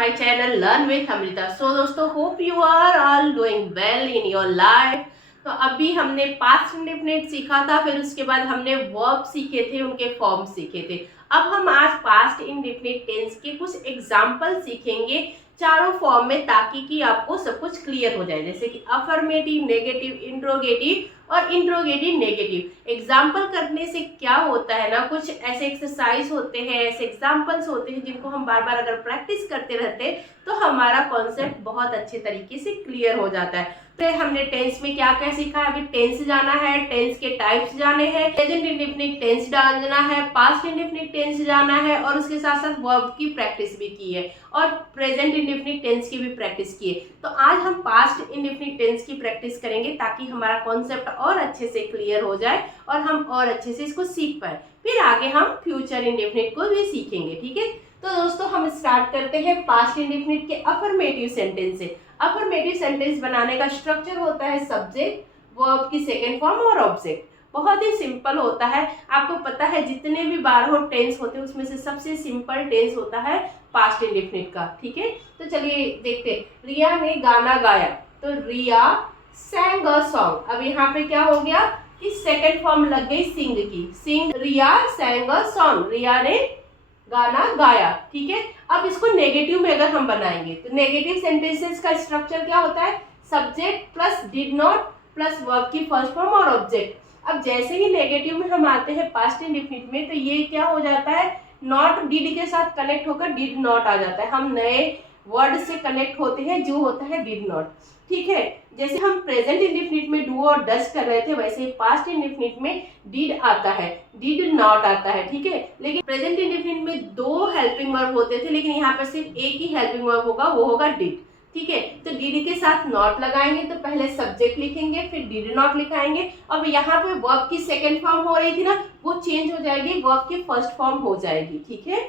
my channel Learn with Amrita. So दोस्तों, hope you are all doing well in your life. तो अभी हमने past indefinite सीखा था, फिर उसके बाद हमने वर्ब सीखे थे, उनके फॉर्म सीखे थे। अब हम आज पास्ट इंडेफिनिट टेंस के कुछ एग्जाम्पल सीखेंगे चारों फॉर्म में, ताकि कि आपको सब कुछ क्लियर हो जाए, जैसे कि अफर्मेटिव, नेगेटिव, इंट्रोगेटिव और इंट्रोगेटिव नेगेटिव। एग्जाम्पल करने से क्या होता है ना, कुछ ऐसे एक्सरसाइज होते हैं, ऐसे एग्जाम्पल्स होते हैं जिनको हम बार बार अगर प्रैक्टिस करते रहते तो हमारा कॉन्सेप्ट बहुत अच्छे तरीके से क्लियर हो जाता है। तो हमने टेंस में क्या क्या सीखा है, अभी टेंस जाना है, टेंस के टाइप्स जाने हैं, प्रेजेंट इंडेफिनिट टेंस जाना है, पास्ट इंडेफिनिट टेंस जाना है, और उसके साथ साथ वर्ब की प्रैक्टिस भी की है और प्रेजेंट इंडेफिनिट टेंस की भी प्रैक्टिस की है। तो आज हम पास्ट इंडेफिनिट टेंस की प्रैक्टिस करेंगे ताकि हमारा कॉन्सेप्ट और अच्छे से क्लियर हो जाए और हम और अच्छे से इसको सीख पाए। फिर आगे हम फ्यूचर इंडेफिनिट को भी सीखेंगे, ठीक है। तो दोस्तों, हम स्टार्ट करते हैं पास्ट इंडेफिनिट के अफर्मेटिव सेंटेंस से। अफर्मेटिव सेंटेंस बनाने का स्ट्रक्चर होता है सब्जेक्ट, वर्ब की सेकेंड फॉर्म और ऑब्जेक्ट। बहुत ही सिंपल होता है, आपको पता है जितने भी 12 टेंस होते हैं उसमें से सबसे सिंपल टेंस होता है पास्ट इंडेफिनिट का, ठीक है। तो चलिए देखते हैं। रिया ने गाना गाया, तो रिया sang a song। अब यहाँ पे क्या हो गया कि सेकेंड फॉर्म लग गई सिंग की, सिंग, रिया sang a song, रिया ने गाना गाया, ठीक है। अब इसको नेगेटिव में अगर हम बनाएंगे तो नेगेटिव सेंटेंसेस का स्ट्रक्चर क्या होता है, subject plus did not plus verb की फर्स्ट फॉर्म और ऑब्जेक्ट। अब जैसे ही नेगेटिव में हम आते हैं पास्ट इंडेफिनिट में, तो ये क्या हो जाता है, नॉट डिड के साथ कनेक्ट होकर डिड नॉट आ जाता है। हम नए वर्ड से कनेक्ट होते हैं जो होता है डिड नॉट, ठीक है। जैसे हम प्रेजेंट इंडेफिनिट में डू और डज कर रहे थे, वैसे ही पास्ट इंडेफिनिट में डिड आता है, डिड नॉट आता है, ठीक है। लेकिन प्रेजेंट इंडेफिनिट में 2 हेल्पिंग वर्ब होते थे, लेकिन यहाँ पर सिर्फ एक ही हेल्पिंग वर्ब होगा, वो होगा डिड, ठीक है। तो डिड के साथ नॉट लगाएंगे तो पहले सब्जेक्ट लिखेंगे, फिर डिड नॉट लिखाएंगे। अब यहाँ पे वर्ब की सेकेंड फॉर्म हो रही थी ना, वो चेंज हो जाएगी, वर्ब की फर्स्ट फॉर्म हो जाएगी, ठीक है,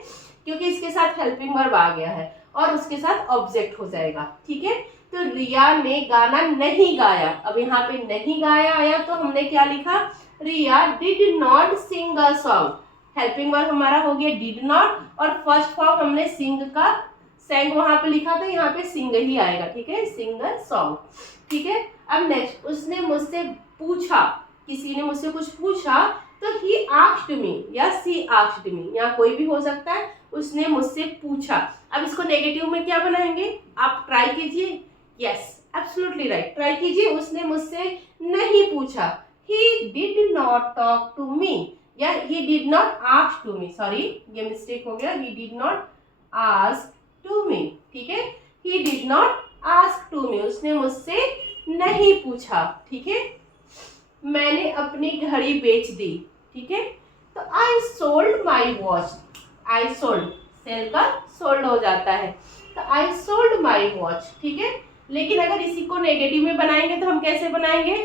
क्योंकि इसके साथ हेल्पिंग वर्ब आ गया है और उसके साथ ऑब्जेक्ट हो जाएगा, ठीक है। तो रिया ने गाना नहीं गाया, अब यहाँ पे नहीं गाया आया तो हमने क्या लिखा, Riya did not sing a song. Helping verb हमारा हो गया डिड नॉट और फर्स्ट फॉर्म हमने सिंग का सैंग वहां पे लिखा था, यहाँ पे सिंग ही आएगा, ठीक है, सिंग अ सॉन्ग, ठीक है। अब नेक्स्ट, उसने मुझसे पूछा, किसी ने मुझसे कुछ पूछा, तो ही आस्क्ड मी या सी आस्क्ड मी, यहाँ कोई भी हो सकता है, उसने मुझसे पूछा। अब इसको नेगेटिव में क्या बनाएंगे, आप ट्राई कीजिए, यस एब्सोल्युटली राइट, ट्राई कीजिए। उसने मुझसे नहीं पूछा, he did not talk to me, या he did not ask to me, sorry ये मिस्टेक हो गया, he did not ask to me, ठीक है, he did not ask to me, उसने मुझसे नहीं पूछा, ठीक है। मैंने अपनी घड़ी बेच दी, ठीक है। तो I sold my watch, I sold, sell का सोल्ड हो जाता है, तो आई सोल्ड माई वॉच, ठीक है। लेकिन अगर इसी को नेगेटिव में बनाएंगे तो हम कैसे बनाएंगे,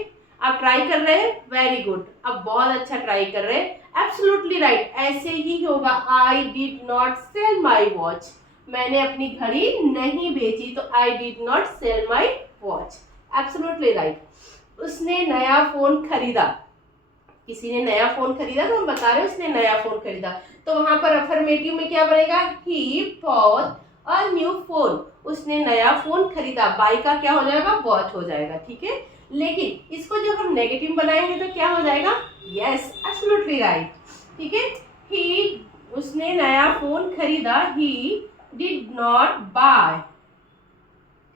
आप ट्राई कर रहे हैं, वेरी गुड, अब बहुत अच्छा ट्राई कर रहे हैं, एब्सोल्युटली राइट, ऐसे ही होगा। I did not sell my watch, मैंने अपनी घड़ी नहीं बेची, तो I did not sell my watch, absolutely right. उसने नया फोन खरीदा, किसी ने नया फोन खरीदा, तो हम बता रहे हैं उसने नया फोन खरीदा, तो वहां पर अफर्मेटिव में क्या बनेगा, he bought a new phone, उसने नया फोन खरीदा, बाई का क्या हो जाएगा, बॉट हो जाएगा, ठीक है। लेकिन इसको जब हम नेगेटिव बनाएंगे तो क्या हो जाएगा, यस एब्सोल्युटली राइट, ठीक है। ही, उसने नया फोन खरीदा, ही डिड नॉट बाय,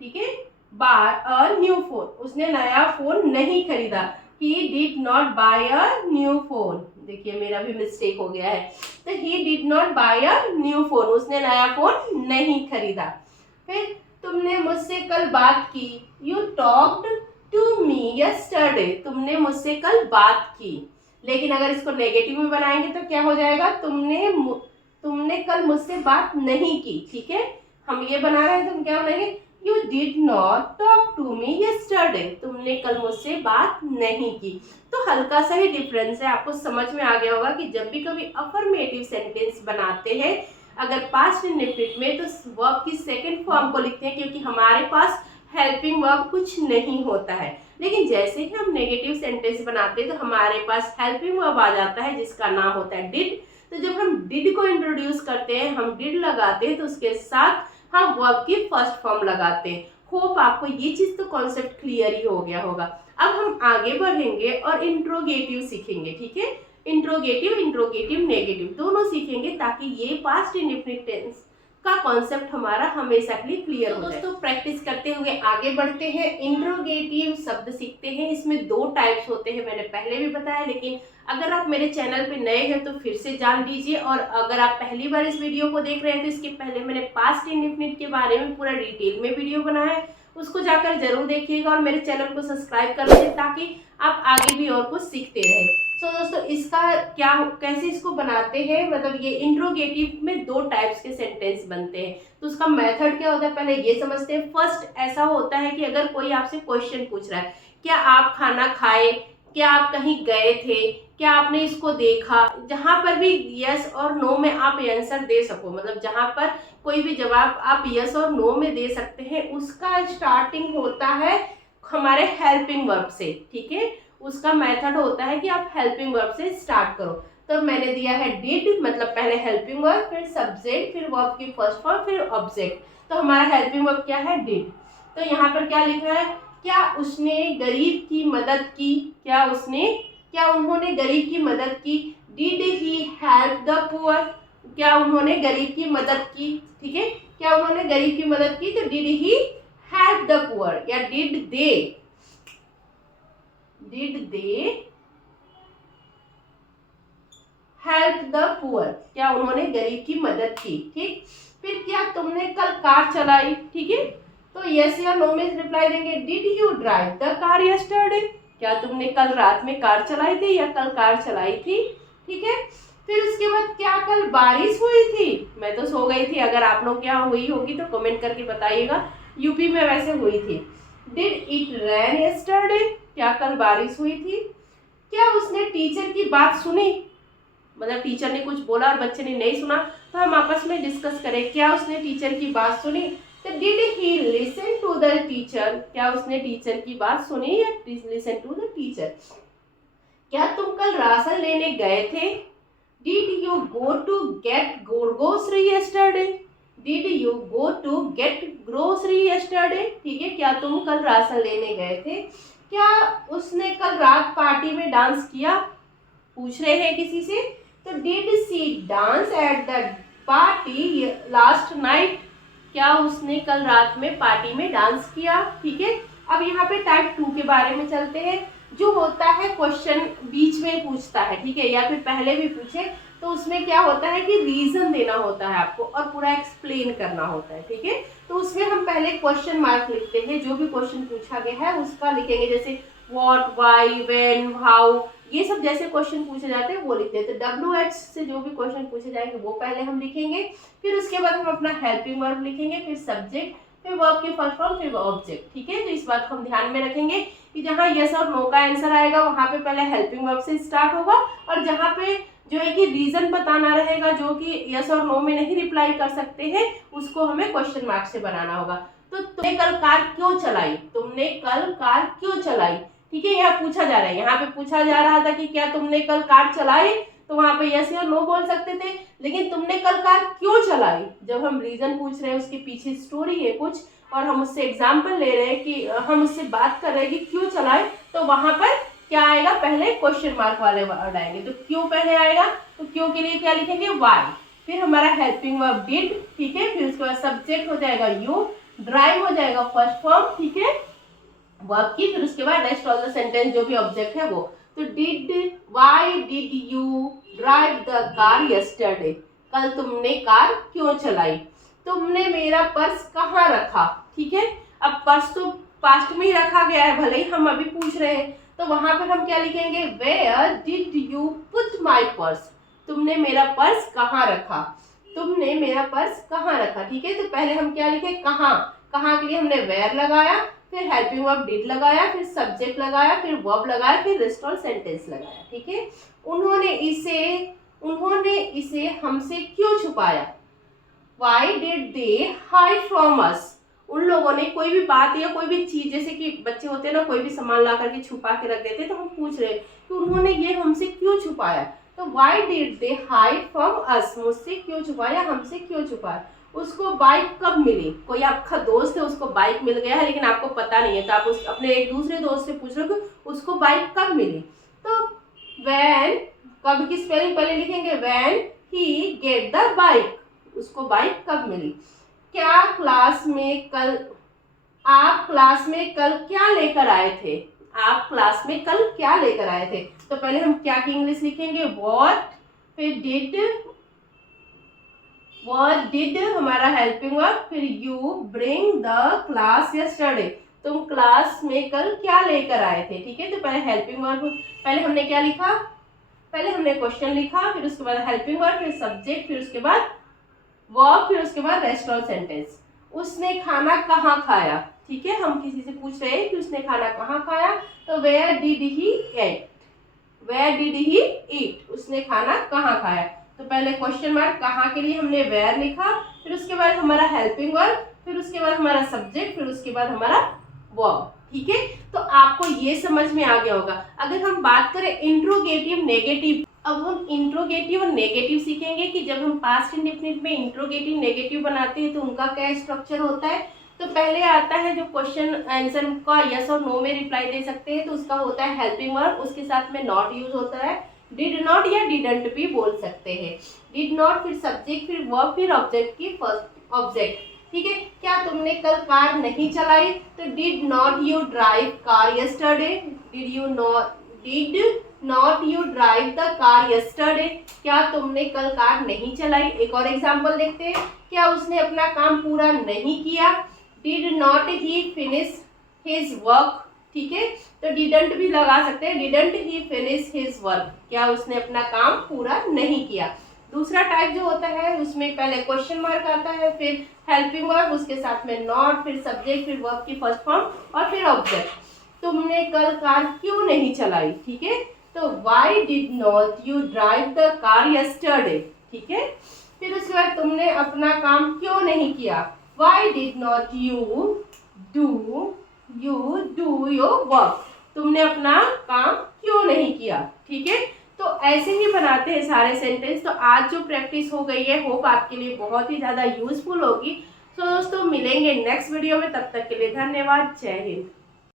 ठीक है, बाय अ न्यू फोन, उसने नया फोन नहीं खरीदा, he did not buy a new phone, देखिए मेरा भी मिस्टेक हो गया है, तो he did not buy a new phone, उसने नया फोन नहीं खरीदा। फिर तुमने मुझसे कल बात की, you talked to me yesterday, तुमने मुझसे कल बात की। लेकिन अगर इसको नेगेटिव में बनाएंगे तो क्या हो जाएगा, तुमने कल मुझसे बात नहीं की, ठीक है। हम ये बना रहे हैं तो हम क्या बनाएंगे, You did not talk to me yesterday, तुमने कल मुझसे बात नहीं की। तो हल्का सा ही डिफरेंस है, आपको समझ में आ गया होगा कि जब भी कभी अफर्मेटिव सेंटेंस बनाते हैं अगर पास्ट इंडेफिनिट में, तो वर्ब की सेकंड फॉर्म को लिखते हैं, क्योंकि हमारे पास हेल्पिंग वर्ब कुछ नहीं होता है। लेकिन जैसे ही हम नेगेटिव सेंटेंस बनाते हैं तो हमारे पास हेल्पिंग वर्ब आ जाता है जिसका नाम होता है डिड। तो जब हम डिड को इंट्रोड्यूस करते हैं, हम डिड लगाते हैं, तो उसके साथ हम वर्ब की फर्स्ट फॉर्म लगाते हैं। होप आपको ये चीज तो कॉन्सेप्ट क्लियर ही हो गया होगा। अब हम आगे बढ़ेंगे और इंट्रोगेटिव सीखेंगे, ठीक है। इंट्रोगेटिव नेगेटिव दोनों सीखेंगे ताकि ये पास्ट इंडेफिनिट टेंस का कॉन्सेप्ट हमारा हमेशा के लिए क्लियर हो जाए। दोस्तों प्रैक्टिस करते हुए आगे बढ़ते हैं। इंट्रोगेटिव शब्द सीखते हैं। इसमें 2 टाइप्स होते हैं, मैंने पहले भी बताया, लेकिन अगर आप मेरे चैनल पे नए हैं तो फिर से जान लीजिए। और अगर आप पहली बार इस वीडियो को देख रहे हैं तो इसके पहले मैंने पास्ट इंडेफिनिट के बारे में पूरा डिटेल में वीडियो बनाया है, उसको जाकर जरूर देखिएगा और मेरे चैनल को सब्सक्राइब कर लीजिए ताकि आप आगे भी और कुछ सीखते रहें। सो दोस्तों इसका कैसे इसको बनाते हैं, मतलब ये इंट्रोगेटिव में 2 टाइप्स के सेंटेंस बनते हैं। तो उसका मेथड क्या होता है पहले ये समझते हैं। फर्स्ट ऐसा होता है कि अगर कोई आपसे क्वेश्चन पूछ रहा है, क्या आप खाना खाए, क्या आप कहीं गए थे, क्या आपने इसको देखा, जहां पर भी यस और नो में आप आंसर दे सको, मतलब जहां पर कोई भी जवाब आप यस और नो में दे सकते हैं, उसका स्टार्टिंग होता है हमारे हेल्पिंग वर्ब से, ठीक है। उसका मेथड होता है कि आप हेल्पिंग वर्ब से स्टार्ट करो। तो मैंने दिया है डिड, मतलब पहले हेल्पिंग वर्ब, फिर सब्जेक्ट, फिर वर्ब की फर्स्ट फॉर्म, फिर ऑब्जेक्ट। तो हमारा हेल्पिंग वर्ब क्या है, डिड। तो यहाँ पर क्या लिखा है, क्या उसने गरीब की मदद की, क्या उन्होंने गरीब की मदद की। Did he help the poor, क्या उन्होंने गरीब की मदद की, ठीक है। क्या उन्होंने गरीब की मदद की, तो did he help the poor, या did they help the poor, क्या उन्होंने गरीब की मदद की, ठीक। फिर क्या तुमने कल कार चलाई, ठीक है। तो यस या नो में रिप्लाई देंगे। Did you drive the car yesterday, क्या तुमने कल रात में कार चलाई थी या कल कार चलाई थी, ठीक है। फिर उसके बाद क्या कल बारिश हुई थी, मैं तो सो गई थी, अगर आप लोग क्या हुई होगी तो कमेंट करके बताइएगा, यूपी में वैसे हुई थी। डिड इट रेन यस्टरडे, क्या कल बारिश हुई थी। क्या उसने टीचर की बात सुनी, मतलब टीचर ने कुछ बोला और बच्चे ने नहीं सुना, तो हम आपस में डिस्कस करें, क्या उसने टीचर की बात सुनी। तो did he listen to the teacher, क्या उसने टीचर की बात सुनी या लिसन टू द टीचर। क्या तुम कल राशन लेने गए थे। Did you go to get grocery yesterday, did you go to get grocery yesterday, ठीक है। क्या तुम कल राशन लेने गए थे। क्या उसने कल रात पार्टी में डांस किया, पूछ रहे हैं किसी से। तो did she dance at the party last night, क्या उसने कल रात में पार्टी में डांस किया, ठीक है। अब यहाँ पे टाइप 2 के बारे में चलते हैं, जो होता है क्वेश्चन बीच में पूछता है, ठीक है, या फिर पहले भी पूछे, तो उसमें क्या होता है कि रीजन देना होता है आपको और पूरा एक्सप्लेन करना होता है, ठीक है। तो उसमें हम पहले क्वेश्चन मार्क लिखते हैं, जो भी क्वेश्चन पूछा गया है उसका लिखेंगे, जैसे व्हाट, व्हाई, व्हेन, हाउ, ये सब जैसे क्वेश्चन पूछे जाते हैं वो लिखते हैं। तो WH से जो भी क्वेश्चन पूछे जाएंगे वो पहले हम लिखेंगे, फिर उसके बाद हम अपना हेल्पिंग वर्ब लिखेंगे, फिर सब्जेक्ट, फिर वर्ब की फर्स्ट फॉर्म, फिर ऑब्जेक्ट, ठीक है। तो इस बात को हम ध्यान में रखेंगे कि जहाँ यस और नो का आंसर आएगा वहाँ पे पहले हेल्पिंग वर्ब से स्टार्ट होगा, और जहाँ पे जो है कि रीजन बताना रहेगा, जो कि यस और नो में नहीं रिप्लाई कर सकते हैं, उसको हमें क्वेश्चन मार्क से बनाना होगा। तो तुमने कल कार क्यों चलाई, तुमने कल कार क्यों चलाई, ठीक है। यहाँ पूछा जा रहा है, यहाँ पे पूछा जा रहा था कि क्या तुमने कल कार चलाई, तो वहां पे यस या नो बोल सकते थे, लेकिन तुमने कल कार क्यों चलाई, जब हम रीजन पूछ रहे हैं, उसके पीछे स्टोरी है कुछ, और हम उससे एग्जाम्पल ले रहे हैं कि हम उससे बात कर रहे हैं कि क्यों चलाए, तो वहां पर क्या आएगा, पहले क्वेश्चन मार्क वाले वर्ड आएंगे। तो क्यों पहले आएगा, तो क्यों के लिए क्या लिखेंगे, वाई, फिर हमारा हेल्पिंग वर्ब डिड, ठीक है। फिर उसके बाद सब्जेक्ट हो जाएगा यू, ड्राइव हो जाएगा फर्स्ट फॉर्म, ठीक है, वर्ब की, फिर उसके बाद रेस्ट ऑफ द सेंटेंस जो भी ऑब्जेक्ट है वो। तो did, why did you drive the car yesterday, कल तुमने कार क्यों चलाई। तुमने मेरा पर्स कहाँ रखा, ठीक है। अब पर्स तो पास्ट में ही रखा गया है, भले ही हम अभी पूछ रहे हैं, तो वहां पर हम क्या लिखेंगे, where did you put my purse, तुमने मेरा पर्स कहाँ रखा, तुमने मेरा पर्स कहाँ रखा, ठीक है। तो पहले हम क्या लिखे, कहाँ, कहाँ के लिए हमने वेयर लगाया, फिर हेल्पिंग वर्ब डिड लगाया, फिर सब्जेक्ट लगाया, फिर वर्ब लगाया, फिर रेस्ट ऑफ सेंटेंस लगाया, ठीक है। उन्होंने इसे हमसे क्यों छुपाया, why did they hide from us, उन लोगों ने कोई भी बात या कोई भी चीज, जैसे कि बच्चे होते हैं ना, कोई भी सामान ला करके छुपा के रख देते हैं, तो हम पूछ रहे हैं कि उन्होंने ये हमसे क्यों छुपाया। तो why did they hide from us, मुझसे क्यों छुपाया, हमसे क्यों छुपाया। उसको बाइक कब मिली? कोई आपका दोस्त है, उसको बाइक मिल गया है लेकिन आपको पता नहीं है, तो आप उस अपने एक दूसरे दोस्त से पूछ रहे हो कि उसको बाइक कब मिली। तो व्हेन, कब की स्पेलिंग पहले लिखेंगे, when he get the bike, उसको बाइक कब मिली। क्या क्लास में कल, आप क्लास में कल क्या लेकर आए थे? आप क्लास में कल क्या लेकर आए थे? तो पहले हम क्या की इंग्लिश लिखेंगे, व्हाट, फिर डिड, व्हाट डिड हमारा हेल्पिंग वर्ब, फिर you bring the class yesterday, तुम क्लास में कल क्या लेकर आए थे। ठीक है, तो पहले हेल्पिंग वर्ब, पहले हमने क्या लिखा, पहले हमने क्वेश्चन लिखा, फिर उसके बाद हेल्पिंग वर्ब, फिर सब्जेक्ट, फिर उसके बाद वर्ब, फिर उसके बाद रेस्ट ऑफ सेंटेंस। उसने खाना कहाँ खाया। ठीक है, हम किसी से पूछ रहे हैं कि उसने खाना कहाँ खाया, तो where did he ate, where did he eat, उसने खाना कहाँ खाया। तो पहले क्वेश्चन मार्क कहाँ के लिए हमने वेयर लिखा, फिर उसके बाद हमारा हेल्पिंग वर्ब, फिर उसके बाद हमारा सब्जेक्ट, फिर उसके बाद हमारा वर्ब। ठीक है, तो आपको ये समझ में आ गया होगा। अगर हम बात करें इंट्रोगेटिव नेगेटिव, अब हम इंट्रोगेटिव और नेगेटिव सीखेंगे कि जब हम पास्ट इंडेफिनिट में इंट्रोगेटिव नेगेटिव बनाते हैं तो उनका क्या स्ट्रक्चर होता है। तो पहले आता है जो क्वेश्चन आंसर का यस और नो में रिप्लाई दे सकते हैं, तो उसका होता है हेल्पिंग वर्ब, उसके साथ में नॉट यूज होता है, डिड नॉट या डिडंट भी बोल सकते हैं। डिड नॉट, फिर सब्जेक्ट, फिर वर्ब, फिर ऑब्जेक्ट की फर्स्ट ऑब्जेक्ट। ठीक है, क्या तुमने कल कार नहीं चलाई, तो did not you drive car yesterday, did you not, did not you drive the car yesterday, क्या तुमने कल कार नहीं चलाई। एक और एग्जांपल देखते हैं, क्या उसने अपना काम पूरा नहीं किया, did not he finish his work. ठीक है, तो डिडंट भी लगा सकते हैं, didn't he finish his work, क्या उसने अपना काम पूरा नहीं किया। दूसरा टाइप जो होता है उसमें पहले क्वेश्चन मार्क आता है, फिर हेल्पिंग वर्ब, उसके साथ में नॉट, फिर सब्जेक्ट, फिर वर्ब की फर्स्ट फॉर्म और फिर ऑब्जेक्ट। तुमने कल कार क्यों नहीं चलाई। ठीक है, तो why did not you drive the car yesterday. ठीक है, फिर उसके बाद तुमने अपना काम क्यों नहीं किया, why did not you do your work, तुमने अपना काम क्यों नहीं किया। ठीक है, तो ऐसे ही बनाते हैं सारे सेंटेंस। तो आज जो प्रैक्टिस हो गई है, होप आपके लिए बहुत ही ज़्यादा यूजफुल होगी। तो दोस्तों मिलेंगे नेक्स्ट वीडियो में, तब तक के लिए धन्यवाद, जय हिंद।